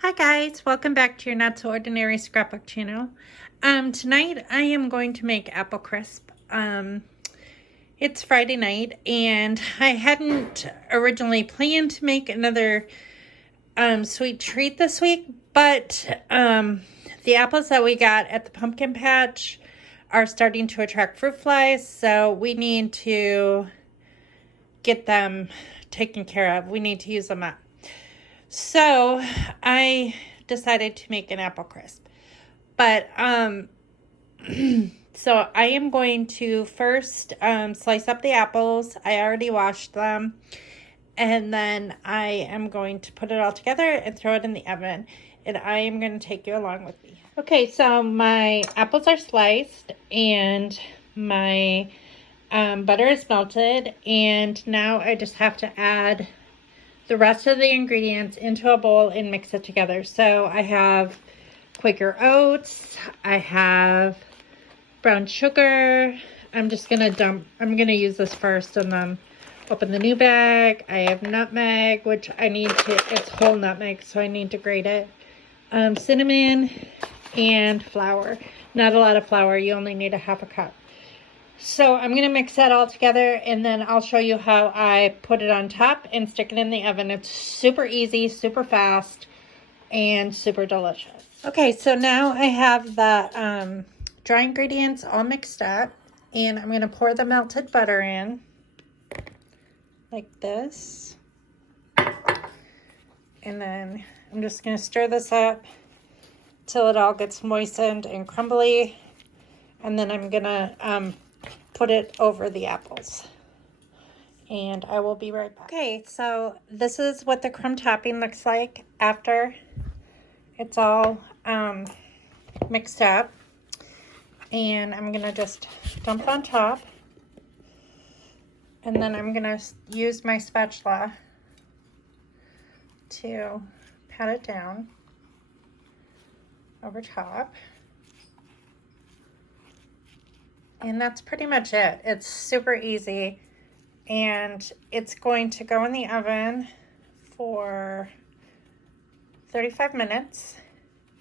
Hi guys, welcome back to your Not So Ordinary Scrapbook channel. Tonight I am going to make apple crisp. It's Friday night and I hadn't originally planned to make another sweet treat this week, but the apples that we got at the pumpkin patch are starting to attract fruit flies, so we need to get them taken care of. We need to use them up. So I decided to make an apple crisp, but so I am going to first slice up the apples. I already washed them, and then I am going to put it all together and throw it in the oven, and I am going to take you along with me. Okay, so my apples are sliced and my butter is melted, and now I just have to add the rest of the ingredients into a bowl and mix it together. So I have Quaker oats, I have brown sugar. I'm gonna use this first and then open the new bag. I have nutmeg, which it's whole nutmeg, so I need to grate it. Cinnamon and flour. Not a lot of flour, you only need a half a cup. So I'm going to mix that all together, and then I'll show you how I put it on top and stick it in the oven. It's super easy, super fast, and super delicious. Okay, so now I have the dry ingredients all mixed up, and I'm going to pour the melted butter in like this. And then I'm just going to stir this up till it all gets moistened and crumbly. And then I'm going to put it over the apples, and I will be right back. Okay, so this is what the crumb topping looks like after it's all mixed up, and I'm gonna just dump it on top, and then I'm gonna use my spatula to pat it down over top. And that's pretty much it. It's super easy, and it's going to go in the oven for 35 minutes,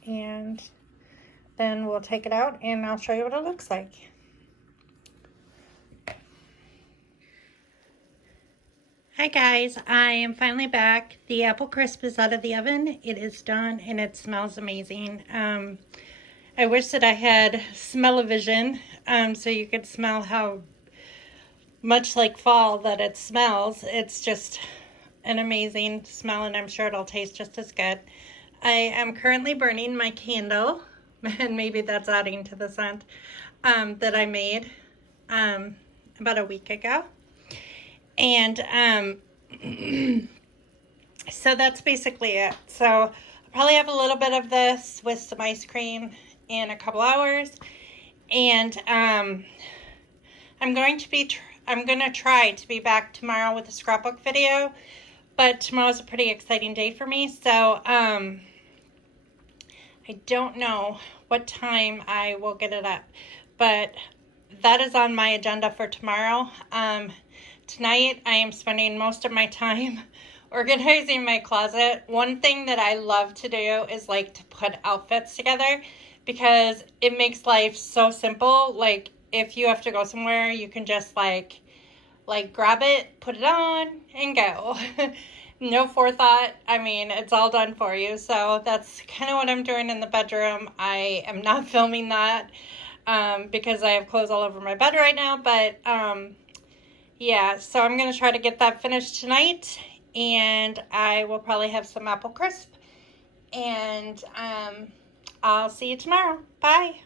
and then we'll take it out and I'll show you what it looks like. Hi guys, I am finally back. The apple crisp is out of the oven. It is done and it smells amazing. I wish that I had smell-o-vision, so you could smell how much like fall that it smells. It's just an amazing smell, and I'm sure it'll taste just as good. I am currently burning my candle, and maybe that's adding to the scent, that I made about a week ago. And so that's basically it. So I'll probably have a little bit of this with some ice cream in a couple hours, and I'm going to try to be back tomorrow with a scrapbook video, but tomorrow's a pretty exciting day for me, so I don't know what time I will get it up, but that is on my agenda for tomorrow. Tonight I am spending most of my time organizing my closet. One thing that I love to do is like to put outfits together, because it makes life so simple. Like if you have to go somewhere, you can just like grab it, put it on, and go. No forethought. I mean, it's all done for you. So that's kind of what I'm doing in the bedroom. I am not filming that because I have clothes all over my bed right now. But yeah, so I'm going to try to get that finished tonight, and I will probably have some apple crisp, and I'll see you tomorrow. Bye.